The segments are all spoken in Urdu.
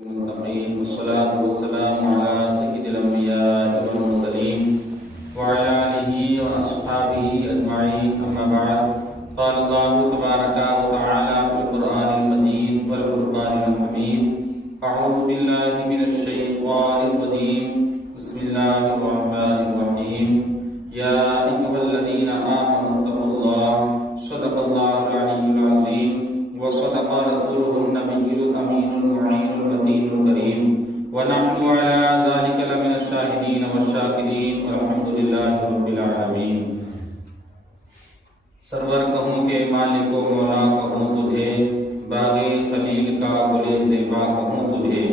المتقين والصلاة والسلام على سيد الأنبياء والمرسلين وعلى آله وأصحابه أجمعين أما بعد قال الله تبارك وتعالى في القرآن المجيد والفرقان الحميد أعوذ بالله من الشيطان الرجيم بسم الله الرحمن الرحيم يا أيها الذين آمنوا اتقوا الله صدق الله العلي العظيم وصدق رسوله النبي الأمين المعين المتين الكريم ونحن على ذلك لمن الشاهدين والشاكرين والحمد لله رب العالمين. سرور کہوں کہ مالک و مولا کہوں تجھے، باغی خلیل کا گلے زیبا کہوں تجھے،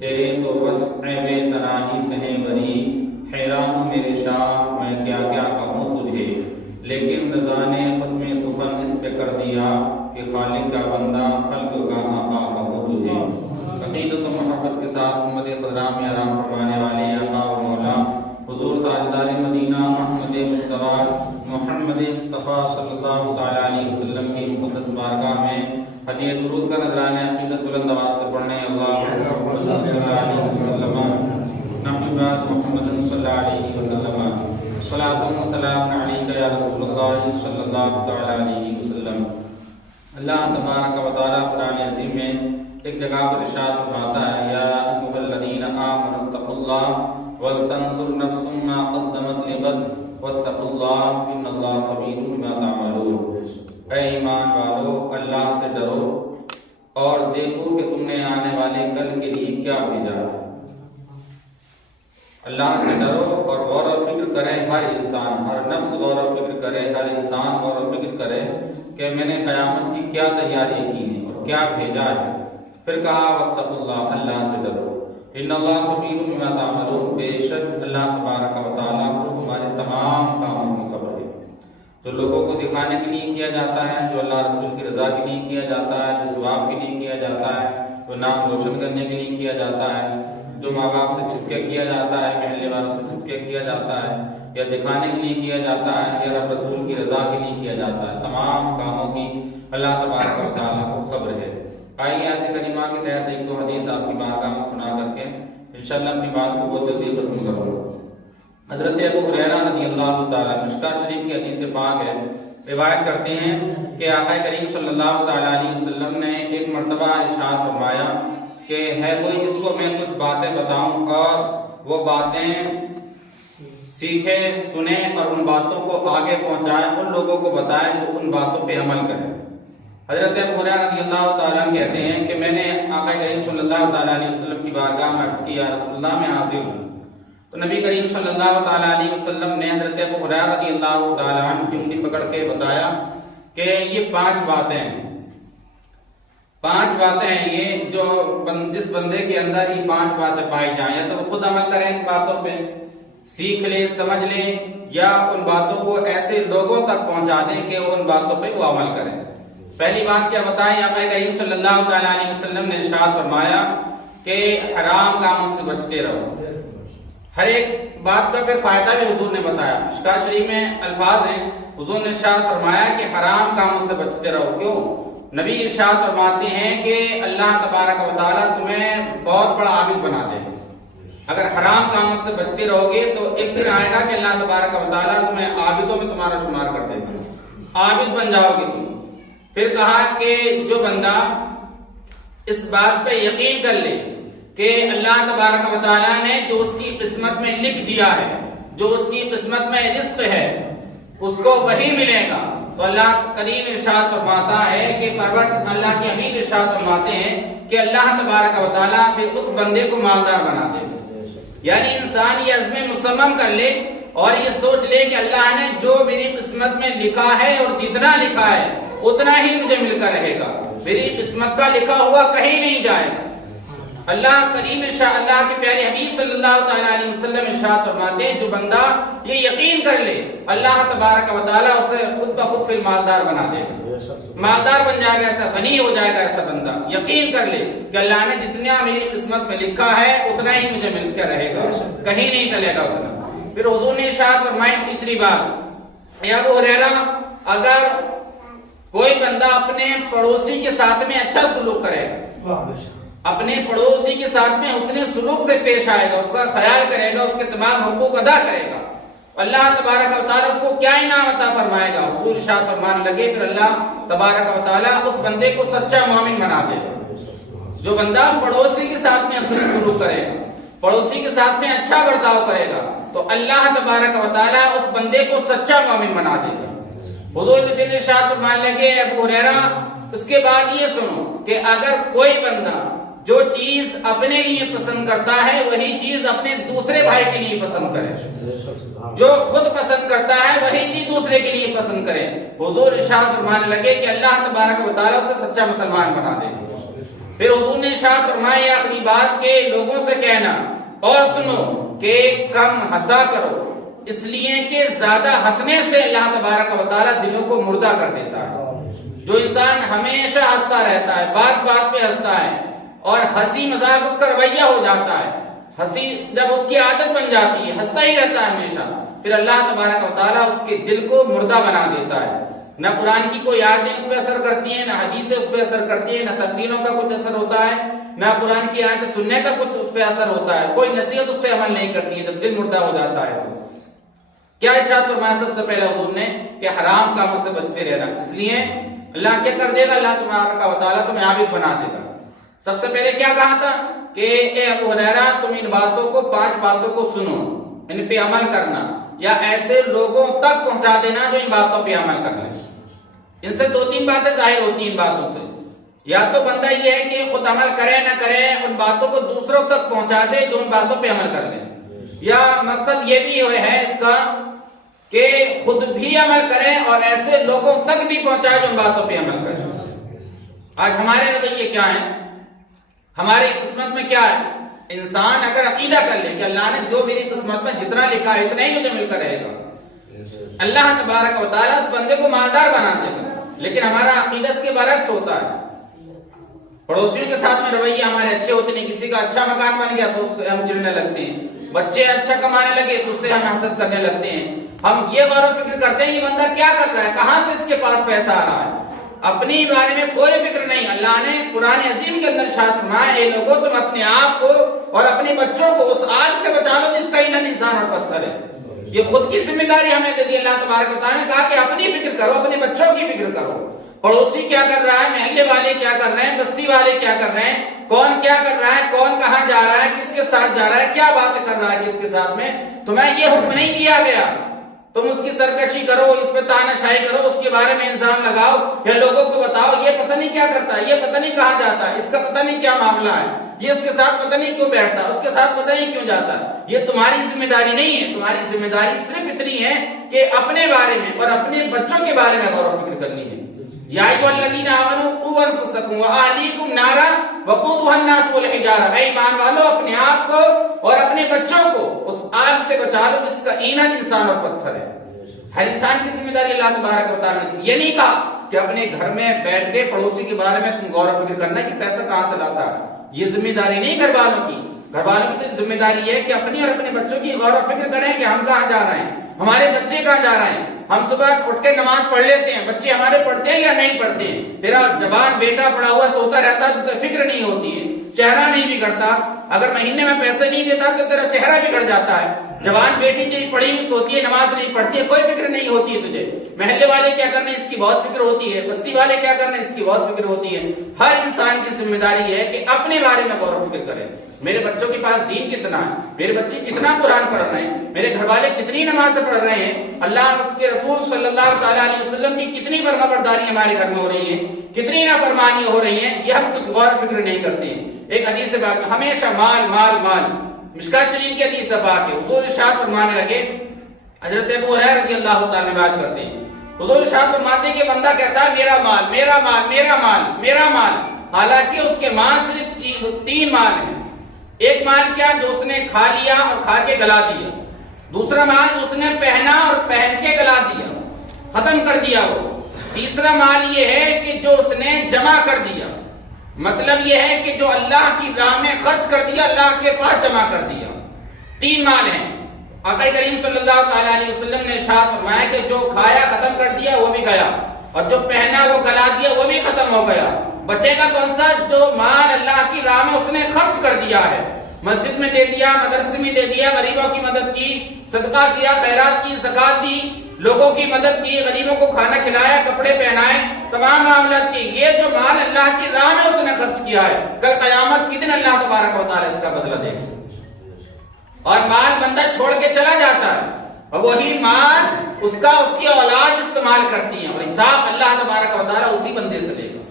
تیرے تو بس عیب تناہی سے ہے بری، حیران ہوں میرے شاہ میں کیا کیا کہوں تجھے، لیکن رضا نے ختم سخن اس پہ کر دیا کہ خالق کا بندہ خلق کا آقا کہوں تجھے. عقیدت و محبت کے ساتھ محمد خضرا میں آرام فرمانے والے آقا و مولا حضور تاجدار مدینہ محمد مصطفیٰ صلی اللہ تعالی علیہ وسلم کی مقدس بارگاہ میں ہدیہ درود کا نذرانہ عقیدت بلند آواز سے پڑھنے اللہم صلی اللہ علیہ وسلم نحمد محمد صلی اللہ علیہ وسلم صلاۃ و سلام علیک یا رسول اللہ صلی اللہ تعالی علیہ وسلم. اللہ تبارک و تعالی قرآن عظیم میں ایک جگہ پر ارشاد فرماتا ہے یا ایھا الذین آمنوا اتقوا اللہ ولتنظر نفس ما قدمت لغد واتقوا اللہ ان اللہ خبیر بما تعملون. اے ایمان والو، اللہ سے ڈرو اور دیکھو کہ تم نے آنے والے کل کے لیے کیا بھیجا ہے. اللہ سے ڈرو اور غور و فکر کرے ہر انسان، ہر نفس غور و فکر کرے، ہر انسان غور و فکر کرے کہ میں نے قیامت کی کیا تیاری کی ہے اور کیا بھیجا ہے. پھر کہا واتقوا اللہ، اللہ سے ڈرو، ان اللہ خبیر بما تعملون، بے شک اللہ تبارک و تعالیٰ کو تمہارے تمام کاموں کی خبر ہے. جو لوگوں کو دکھانے کے لیے کیا جاتا ہے، جو اللہ رسول کی رضا کے لیے کیا جاتا ہے، جو ثواب کے لیے کیا جاتا ہے، جو نام روشن کرنے کے لیے کیا جاتا ہے، جو ماں باپ سے چھپ کے کیا جاتا ہے، محلے والوں سے چھپ کے کیا جاتا ہے، یا دکھانے کے لیے کیا جاتا ہے، یا رب رسول کی رضا کے لیے کیا جاتا ہے، تمام کاموں کی اللہ تبارک و تعالیٰ کو خبر ہے. آئیے آیت کریمہ کے تحت ایک دو حدیث آپ کی بارگاہ میں سنا کر کے انشاءاللہ اپنی بات کو بہت جلدی ختم کروں. حضرت ابو ہریرہ رضی اللہ تعالیٰ مشکاۃ شریف کی حدیث پاک ہے، روایت کرتے ہیں کہ آقا کریم صلی اللہ تعالیٰ علیہ وسلم نے ایک مرتبہ ارشاد فرمایا کہ ہے کوئی جس کو میں کچھ باتیں بتاؤں اور وہ باتیں سیکھے، سنے اور ان باتوں کو آگے پہنچائے، ان لوگوں کو بتائے جو ان باتوں پہ عمل کریں. حضرت ابو ہریرہ رضی اللہ تعالیٰ کہتے ہیں کہ میں نے آقا کریم صلی اللہ تعالیٰ علیہ وسلم کی بارگاہ میں عرض کیا رسول اللہ میں حاضر ہوں. تو نبی کریم صلی اللہ تعالیٰ علیہ وسلم نے حضرت ابو ہریرہ رضی اللہ تعالیٰ عنہ کی انگلی پکڑ کے بتایا کہ یہ پانچ باتیں ہیں یہ جو جس بندے کے اندر یہ پانچ باتیں پائی جائیں، یا تو وہ خود عمل کریں ان باتوں پہ، سیکھ لے، سمجھ لے، یا ان باتوں کو ایسے لوگوں تک پہنچا دیں کہ ان باتوں پہ وہ عمل کریں. پہلی بات کیا بتائی؟ آقا کریم صلی اللہ تعالیٰ علیہ وسلم نے ارشاد فرمایا کہ حرام کاموں سے بچتے رہو. ہر ایک بات کا پھر فائدہ بھی حضور نے بتایا. مشکاۃ شریف میں الفاظ ہیں، حضور نے ارشاد فرمایا کہ حرام کاموں سے بچتے رہو. کیوں؟ نبی ارشاد فرماتے ہیں کہ اللہ تبارک و تعالیٰ تمہیں بہت بڑا عابد بنا دے. اگر حرام کاموں سے بچتے رہو گے تو ایک دن آئے گا کہ اللہ تبارک و تعالیٰ تمہیں عابدوں میں تمہارا شمار کر دے گا، عابد بن جاؤ گے تم. پھر کہا کہ جو بندہ اس بات پہ یقین کر لے کہ اللہ تبارک و تعالیٰ نے جو اس کی قسمت میں لکھ دیا ہے، جو اس کی قسمت میں رزق ہے، اس کو وہی ملے گا. تو اللہ کریم ارشاد فرماتا ہے کہ اللہ کے حبیب ارشاد فرماتے ہیں کہ اللہ تبارک و تعالیٰ پھر اس بندے کو مالدار بنا دے. یعنی انسان یہ عزم مصمم کر لے اور یہ سوچ لے کہ اللہ نے جو میری قسمت میں لکھا ہے اور جتنا لکھا ہے اتنا ہی مجھے مل کر رہے گا، میری قسمت کا لکھا ہوا کہیں نہیں جائے. اللہ کریم اللہ کے پیارے حبیب صلی اللہ تعالیٰ علیہ وسلم ارشاد فرماتے ہیں جو بندہ یہ یقین کر لے اللہ تبارک و تعالیٰ اسے خود بخود پھر مالدار بنا دے گا، مالدار بن جائے گا، ایسا غنی ہو جائے گا. ایسا بندہ یقین کر لے کہ اللہ نے جتنا میری قسمت میں لکھا ہے اتنا ہی مجھے مل کر رہے گا، کہیں نہیں ٹلے گا اتنا. پھر حضور نے ارشاد فرمایا تیسری بات، یا ابو ہریرہ اگر کوئی بندہ اپنے پڑوسی کے ساتھ میں اچھا سلوک کرے، اپنے پڑوسی کے ساتھ میں حسن سلوک سے پیش آئے گا، اس کا خیال کرے گا، اس کے تمام حقوق ادا کرے گا، اللہ تبارک و تعالیٰ اس کو کیا انعام عطا فرمائے گا؟ حضور ارشاد فرمانے لگے پھر اللہ تبارک و تعالیٰ اس بندے کو سچا مومن بنا دے گا۔ جو بندہ پڑوسی کے ساتھ میں حسن سلوک کرے گا، پڑوسی کے ساتھ میں اچھا برتاؤ کرے گا، تو اللہ تبارک و تعالیٰ اس بندے کو سچا مومن بنا دے گا۔ حضور پھر ارشاد فرمانے لگے ابو ہریرہ اس کے بعد یہ سنو کہ اگر کوئی بندہ جو چیز اپنے لیے پسند کرتا ہے وہی چیز اپنے دوسرے بھائی کے لیے پسند کرے، جو خود پسند کرتا ہے وہی چیز دوسرے کے لیے پسند کرے، حضور ارشاد فرمانے لگے کہ اللہ تبارک و تعالیٰ اسے سچا مسلمان بنا دے گا۔ پھر حضور نے ارشاد فرمایا اپنی بات کے لوگوں سے کہنا اور سنو کہ کم ہنسا کرو، اس لیے کہ زیادہ ہنسنے سے اللہ تبارک و تعالیٰ دلوں کو مردہ کر دیتا ہے۔ جو انسان ہمیشہ ہنستا رہتا ہے، بات بات پہ ہنستا ہے اور ہنسی مذاق اس کا رویہ ہو جاتا ہے، ہنسی جب اس کی عادت بن جاتی ہے، ہنستا ہی رہتا ہے ہمیشہ، پھر اللہ تبارک و تعالیٰ اس کے دل کو مردہ بنا دیتا ہے۔ نہ قرآن کی کوئی آیتیں اس پہ اثر کرتی ہیں، نہ حدیثیں اس پہ اثر کرتی ہیں، نہ تقریروں کا کچھ اثر ہوتا ہے، نہ قرآن کی آیتیں سننے کا کچھ اس پہ اثر ہوتا ہے، کوئی نصیحت اس پہ عمل نہیں کرتی ہے۔ جب دل مردہ ہو جاتا ہے تو کیا ارشاد فرمایا سب سے پہلے حضور نے کہ حرام کاموں سے بچتے رہنا، اس لیے اللہ کیا کر دے گا؟ اللہ تبارک و تعالیٰ تمہیں عابد بنا دے گا۔ سب سے پہلے کیا کہا تھا کہ اے ابو ہریرہ تم ان باتوں کو، 5 باتوں کو سنو، ان پہ عمل کرنا یا ایسے لوگوں تک پہنچا دینا جو ان باتوں پہ عمل کر لیں۔ ان سے 2-3 باتیں ظاہر ہوتی ہیں ان باتوں سے، یا تو بندہ یہ ہے کہ خود عمل کرے نہ کرے، ان باتوں کو دوسروں تک پہنچا دے جو ان باتوں پہ عمل کر لیں، یا مقصد یہ بھی ہے اس کا کہ خود بھی عمل کرے اور ایسے لوگوں تک بھی پہنچائے جو ان باتوں پہ عمل کرے۔ آج ہمارے رویے کیا ہیں؟ ہماری قسمت میں کیا ہے؟ انسان اگر عقیدہ کر لے کہ اللہ نے جو میری قسمت میں جتنا لکھا ہے اتنا ہی مجھے مل کر رہے گا، اللہ تبارک و تعالیٰ اس بندے کو مالدار بنا دے گا، لیکن ہمارا عقیدہ اس کے برعکس ہوتا ہے۔ پڑوسیوں کے ساتھ میں رویے ہمارے اچھے ہوتے نہیں، کسی کا اچھا مکان بن گیا تو اس سے ہم چڑھنے لگتے ہیں، بچے اچھا کمانے لگے تو اس سے ہم حسد کرنے لگتے ہیں۔ ہم یہ غور و فکر کرتے ہیں یہ بندہ کیا کر رہا ہے، کہاں سے اس کے پاس پیسہ آ رہا ہے، اپنی بارے میں کوئی فکر نہیں۔ اللہ نے قرآن عظیم کے اندر ارشاد فرمایا اے لوگوں تم اپنے آپ کو اور اپنے بچوں کو اس آگ سے بچا لو جس کا ایندھن انسان اور پتھر ہے۔ یہ خود کی ذمہ داری ہمیں دے دی اللہ تبارک و تعالیٰ نے کہا کہ اپنی فکر کرو، اپنے بچوں کی فکر کرو، پڑوسی کیا کر رہا ہے، محلے والے کیا کر رہے ہیں، بستی والے کیا کر رہے ہیں، کون کیا کر رہا ہے، کون کہاں جا رہا ہے، کس کے ساتھ جا رہا ہے، کیا بات کر رہا ہے کس کے ساتھ میں، تمہیں یہ حکم نہیں دیا گیا تم اس کی سرکشی کرو، اس پہ تانا شاہی کرو، اس کے بارے میں الزام لگاؤ یا لوگوں کو بتاؤ یہ پتہ نہیں کیا کرتا ہے، یہ پتہ نہیں کہاں جاتا ہے، اس کا پتہ نہیں کیا معاملہ ہے، یہ اس کے ساتھ پتہ نہیں کیوں بیٹھتا ہے، اس کے ساتھ پتہ نہیں کیوں جاتا ہے۔ یہ تمہاری ذمہ داری نہیں ہے، تمہاری ذمہ داری صرف اتنی ہے کہ اپنے بارے میں اور اپنے بچوں کے بارے میں غور و فکر کرنی ہے۔ یا ایھا الذین آمنوا قوا انفسکم واہلیکم نارا وقودھا الناس والحجارہ، اے ایمان والو اپنے آپ کو اور اپنے بچوں کو اس آگ سے بچا لو جس کا ایندھن انسان اور پتھر ہے۔ ہر انسان کی ذمہ داری اللہ تبارک و تعالیٰ نے یہ نہیں کہا کہ اپنے گھر میں بیٹھ کے پڑوسی کے بارے میں تم غور و فکر کرنا کہ پیسہ کہاں سے لاتا ہے، یہ ذمہ داری نہیں گھر والوں کی۔ گھر والوں کی تو ذمہ داری ہے کہ اپنی اور اپنے بچوں کی غور و فکر کریں کہ ہم کہاں جا رہے ہیں، ہمارے بچے کہاں جا رہے ہیں۔ ہم صبح اٹھ کے نماز پڑھ لیتے ہیں، بچے ہمارے پڑھتے ہیں یا نہیں پڑھتے ہیں، تیرا جوان بیٹا پڑا ہوا سوتا رہتا ہے تو فکر نہیں ہوتی ہے، چہرہ نہیں بگڑتا، اگر مہینے میں پیسے نہیں دیتا تو تیرا چہرہ بگڑ جاتا ہے۔ جوان بیٹی جو پڑھی ہوئی سوتی ہے، نماز نہیں پڑھتی ہے، کوئی فکر نہیں ہوتی ہے تجھے، محلے والے کیا کرنے اس کی بہت فکر ہوتی ہے، بستی والے کیا کرنے اس کی بہت فکر ہوتی ہے۔ ہر انسان کی ذمہ داری ہے کہ اپنے بارے میں غور و فکر کرے، میرے بچوں کے پاس دین کتنا ہے، میرے بچے کتنا قرآن پڑھ رہے ہیں، میرے گھر والے کتنی نماز پڑھ رہے ہیں، اللہ کے رسول صلی اللہ تعالیٰ علیہ وسلم کی کتنی فرما برداری ہمارے گھر میں ہو رہی ہے، کتنی نافرمانیاں ہو رہی ہیں، یہ ہم کچھ غور و فکر نہیں کرتے ہیں۔ ایک حدیث سے بات ہمیشہ مال مال مال، مشکات شریف کی حدیث سے بات ہے، حضور ارشاد فرمانے لگے، حضرت ابو ہریرہ رضی اللہ تعالیٰ عنہ بات کرتے ہیں، حضور ارشاد فرماتے ہیں کہ بندہ کہتا ہے میرا مال میرا مال میرا مال میرا مال، حالانکہ اس کے مال صرف 3 مال ہیں۔ ایک مال کیا جو اس نے کھا لیا اور کھا کے گلا دیا، دوسرا مال جو اس نے پہنا اور پہن کے گلا دیا، ختم کر دیا وہ، تیسرا مال یہ ہے کہ جو اس نے جمع کر دیا، مطلب یہ ہے کہ جو اللہ کی راہ میں خرچ کر دیا، اللہ کے پاس جمع کر دیا۔ 3 مال ہیں۔ آقا کریم صلی اللہ تعالیٰ علیہ وسلم نے ارشاد فرمایا کہ جو کھایا ختم کر دیا وہ بھی گیا، اور جو پہنا وہ گلا دیا وہ بھی ختم ہو گیا، بچے گا کون سا؟ جو مال اللہ کی راہ میں اس نے خرچ کر دیا ہے، مسجد میں دے دیا، مدرسے میں دے دیا، غریبوں کی مدد کی، صدقہ کیا، خیرات کی، زکات دی، لوگوں کی مدد کی، غریبوں کو کھانا کھلایا، کپڑے پہنائے، تمام معاملات کی، یہ جو مال اللہ کی راہ میں اس نے خرچ کیا ہے، کل قیامت کے دن اللہ تبارک و تعالی اس کا بدلہ دے گا۔ اور مال بندہ چھوڑ کے چلا جاتا ہے اور وہی مال اس کی اولاد استعمال کرتی ہیں، اور حساب اللہ تبارک و تعالی اسی بندے سے لے گا۔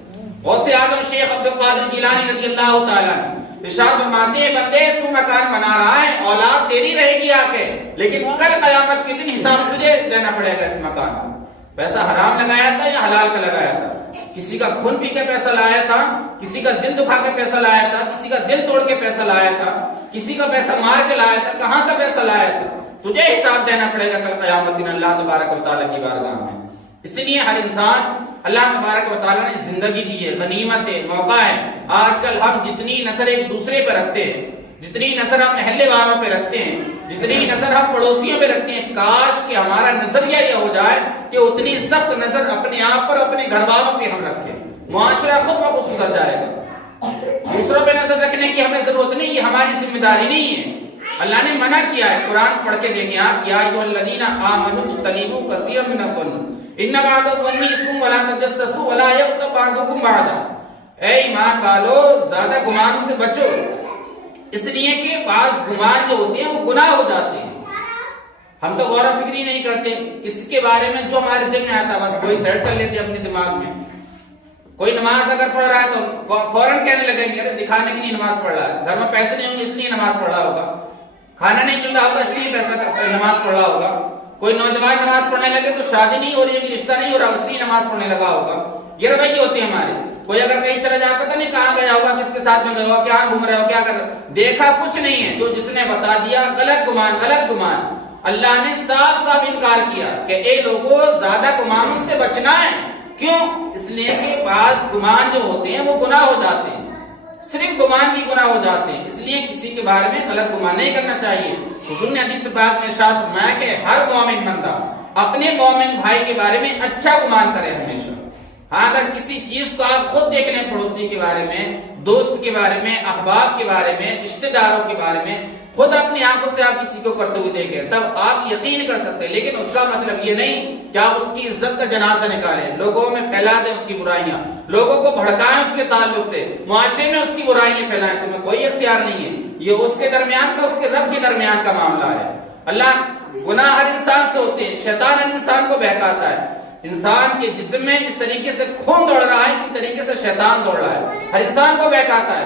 غوث اعظم شیخ عبد القادر جیلانی رضی اللہ تعالیٰ ارشاد فرماتے ہیں، بندے تو مکان بنا رہا ہے، اولاد تیری رہے گی آ کے، لیکن کل قیامت کے دن حساب تجھے دینا پڑے گا اس مکان کا۔ پیسہ حرام لگایا تھا یا حلال کا لگایا تھا؟ کسی کا خون پی کے پیسہ لایا تھا، کسی کا دل دکھا کے پیسہ لایا تھا، کسی کا دل توڑ کے پیسہ لایا تھا، کسی کا پیسہ مار کے لایا تھا، کہاں سے پیسہ لایا تھا؟ تجھے حساب دینا پڑے گا کل قیامت دن اللہ تبارک و تعالیٰ کی بارگاہ میں۔ اس لیے ہر انسان اللہ تبارک و تعالیٰ نے زندگی دی ہے، غنیمت ہے، موقع ہے۔ آج کل ہم جتنی نظر ایک دوسرے پہ رکھتے ہیں، جتنی نظر ہم محلے والوں پہ رکھتے ہیں، جتنی نظر ہم پڑوسیوں پہ رکھتے ہیں، کاش کہ ہمارا نظریہ یہ ہو جائے کہ اتنی سخت نظر اپنے آپ پر، اپنے گھر والوں پہ ہم رکھیں، معاشرہ خود بخود سدھر جائے گا۔ دوسروں پہ نظر رکھنے کی ہمیں ضرورت نہیں، یہ ہماری ذمہ داری نہیں ہے۔ اللہ نے منع کیا ہے، قرآن پڑھ کے دیکھیں آپ، یا ایھا الذین آمنوا اجتنبوا کثیرا من الظن ان بعض الظن اسم ولا تجسسوا ولا یغتب بعضکم بعضا۔ اے ایمان والو، زیادہ گمانوں سے بچو، اس لیے کہ بعض گمان جو ہوتے ہیں وہ گناہ ہو جاتے ہیں۔ ہم تو غور و فکری نہیں کرتے اس کے بارے میں، جو ہمارے دل میں آتا بس کوئی سیٹ کر لیتے اپنے دماغ میں۔ کوئی نماز اگر پڑھ رہا ہے تو فوراً کہنے لگیں گے ارے دکھانے کے لیے نماز پڑھ رہا ہے، گھر میں پیسے نہیں ہوں گے اس لیے نماز پڑھ رہا ہوگا، کھانا نہیں مل رہا ہوگا اس لیے نماز پڑھ رہا ہوگا۔ کوئی نوجوان نماز پڑھنے لگے تو شادی نہیں ہو رہی ہے، رشتہ نہیں ہو رہا اس لیے نماز پڑھنے لگا ہوگا۔ یہ رویے ہوتے ہیں ہمارے۔ کوئی اگر کہیں چلا جائے پتہ نہیں کہاں گیا ہوگا، کس کے ساتھ میں گیا ہوگا، کیا گھوم رہے ہو، کیا کر دیکھا کچھ نہیں ہے، جو جس نے بتا دیا غلط گمان، غلط گمان۔ اللہ نے صاف صاف انکار کیا کہ اے لوگوں زیادہ گمانوں سے بچنا ہے۔ کیوں؟ اس لیے کہ بعض گمان جو ہوتے ہیں وہ گناہ ہو جاتے ہیں، صرف گمان بھی گناہ ہو جاتے ہیں، اس لیے کسی کے بارے میں غلط گمان نہیں کرنا چاہیے۔ حضور نے حدیث پاک میں ارشاد فرمایا کہ ہر مومن بندہ اپنے مومن بھائی کے بارے میں اچھا گمان کرے ہمیشہ۔ ہاں اگر کسی چیز کو آپ خود دیکھ لیں، پڑوسی کے بارے میں، دوست کے بارے میں، احباب کے بارے میں، رشتہ داروں کے بارے میں، خود اپنی آنکھوں سے آپ کسی کو کرتے ہوئے دیکھیں تب آپ یقین کر سکتے ہیں، لیکن اس کا مطلب یہ نہیں کہ آپ اس کی عزت کا جنازہ نکالیں، لوگوں میں پھیلا دیں اس کی برائیاں، لوگوں کو بھڑکائیں اس کے تعلق سے، معاشرے میں اس کی برائیاں پھیلائیں، تمہیں کوئی اختیار نہیں ہے۔ یہ اس کے درمیان کا، اس کے رب کے درمیان کا معاملہ ہے۔ اللہ گناہ ہر انسان سے ہوتے ہیں، شیطان ہر انسان کو بہکاتا ہے۔ انسان کے جسم میں جس طریقے سے خون دوڑ رہا ہے اسی طریقے سے شیطان دوڑ رہا ہے، ہر انسان کو بہکاتا ہے۔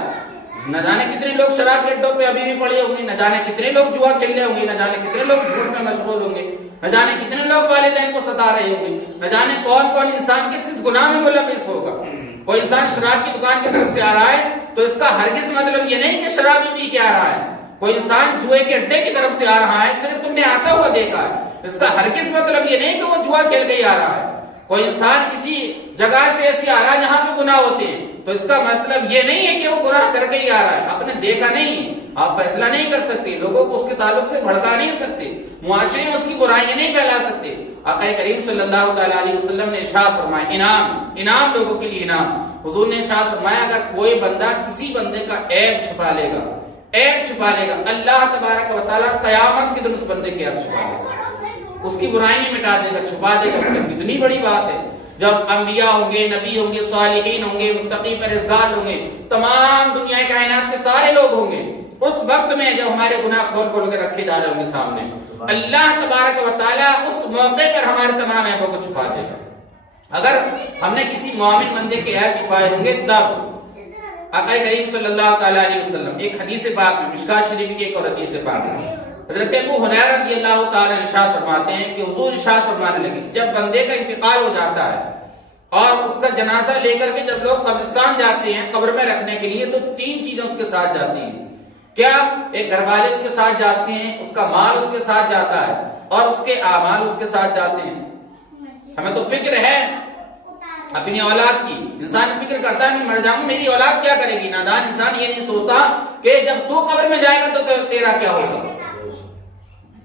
نہ جانے کتنے لوگ شراب کے اڈوں پہ ابھی بھی پڑے ہوں گے، نہ جانے کتنے لوگ جوا کھیلنے ہوں گے، نہ جانے کتنے لوگ جھوٹ میں مشغول ہوں گے، نہ جانے کتنے لوگ والدین کو ستا رہے ہوں گے، نہ جانے کون کون انسان کس کس گناہ میں ملوث ہوگا۔ کوئی انسان شراب کی دکان کی طرف سے آ رہا ہے تو اس کا ہرگز مطلب یہ نہیں کہ شراب ہی پی کے آ رہا ہے۔ کوئی انسان جوئے کے اڈے کی طرف سے آ رہا ہے، صرف تم نے آتا ہوا دیکھا ہے، اس کا ہرگز مطلب یہ نہیں کہ وہ جوا کھیل کے ہی آ رہا ہے۔ کوئی انسان کسی جگہ سے ایسی آ رہا ہے جہاں پہ گناہ ہوتے ہیں تو اس کا مطلب یہ نہیں ہے کہ وہ گناہ کر کے ہی آ رہا ہے، آپ نے دیکھا نہیں، آپ فیصلہ نہیں کر سکتے، لوگوں کو اس کے تعلق سے بھڑکا نہیں سکتے، معاشرے میں اس کی برائیاں نہیں پھیلا سکتے۔ آقا کریم صلی اللہ تعالی علیہ وسلم نے ارشاد فرمایا انعام لوگوں کے لیے انعام۔ حضور نے ارشاد فرمایا اگر کوئی بندہ کسی بندے کا عیب چھپا لے گا، عیب چھپا لے گا، اللہ تبارک و تعالیٰ قیامت کے دن اس بندے کے عیب چھپا لے گا، اس کی برائی نہیں مٹا دے گا، چھپا دے گا۔ کتنی بڑی بات ہے جب انبیاء ہوں گے، نبی ہوں گے، صالحین ہوں گے، متقی پرہیزگار ہوں گے، تمام دنیا کائنات کے سارے لوگ ہوں گے، اس وقت میں جب ہمارے گناہ کھول کھول کے رکھے جا رہے ہوں گے سامنے، اللہ تبارک و تعالیٰ اس موقع پر ہمارے تمام عیبوں کو چھپا دے گا۔ اگر ہم نے کسی مومن بندے کے عیب چھپائے ہوں گے تب آقا کریم صلی اللہ تعالی علیہ وسلم ایک حدیث پاک میں، مشکاۃ شریف کی ایک اور حدیث پاک ہے، حضرت ابو ہریرہ رضی اللہ تعالی عنہ ارشاد فرماتے ہیں کہ حضور ارشاد فرمانے لگے جب بندے کا انتقال ہو جاتا ہے اور اس کا جنازہ لے کر کے جب لوگ قبرستان جاتے ہیں قبر میں رکھنے کے لیے تو تین چیزیں اس کے ساتھ جاتی ہیں۔ کیا؟ ایک گھر والے اس کے ساتھ جاتے ہیں، اس کا مال اس کے ساتھ جاتا ہے اور اس کے اعمال اس کے ساتھ جاتے ہیں۔ ہمیں تو فکر ہے اپنی اولاد کی، انسان فکر کرتا ہے میں مر جاؤں میری اولاد کیا کرے گی، نادان انسان یہ نہیں سوچتا کہ جب تو قبر میں جائے گا تو تیرا کیا ہوگا۔